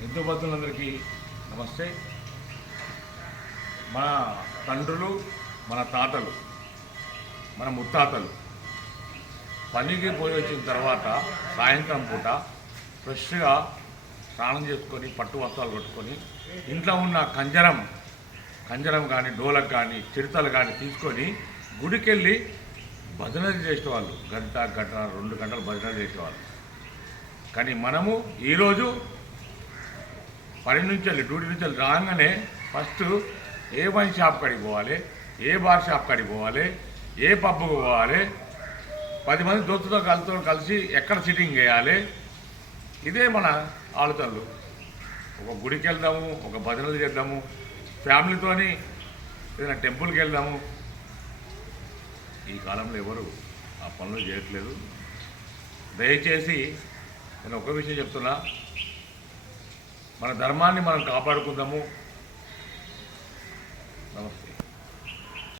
హిందూ బంధువులందరికీ నమస్తే. మన తండ్రులు, మన తాతలు, మన ముత్తాతలు పనికి పోయి వచ్చిన తర్వాత సాయంత్రం పూట ఫ్రెష్గా స్నానం చేసుకొని పట్టు వస్త్రాలు కట్టుకొని ఇంట్లో ఉన్న కంజరం కానీ డోలకు కానీ చిరుతలు కానీ తీసుకొని గుడికెళ్ళి భజనలు చేసేవాళ్ళు. గంట 2 గంటలు భజనలు చేసేవాళ్ళు. కానీ మనము ఈరోజు పని నుంచి డ్యూటీ నుంచి రాగానే ఫస్ట్ ఏ వైన్ షాప్ కాడికి పోవాలి, ఏ బార్ షాప్ కాడికి పోవాలి, ఏ పబ్కు పోవాలి, 10 మంది దోస్తుతో కలిసి ఎక్కడ సిట్టింగ్ చేయాలి. ఇదే మన ఆలోచనలు. ఒక గుడికి వెళ్దాము, ఒక భజనలు చేద్దాము, ఫ్యామిలీతోని ఏదైనా టెంపుల్కి వెళ్దాము. ఈ కాలంలో ఎవరు ఆ పనులు చేయట్లేదు. దయచేసి నేను ఒక విషయం చెప్తున్నా, మన ధర్మాన్ని మనం కాపాడుకుందాము. నమస్తే.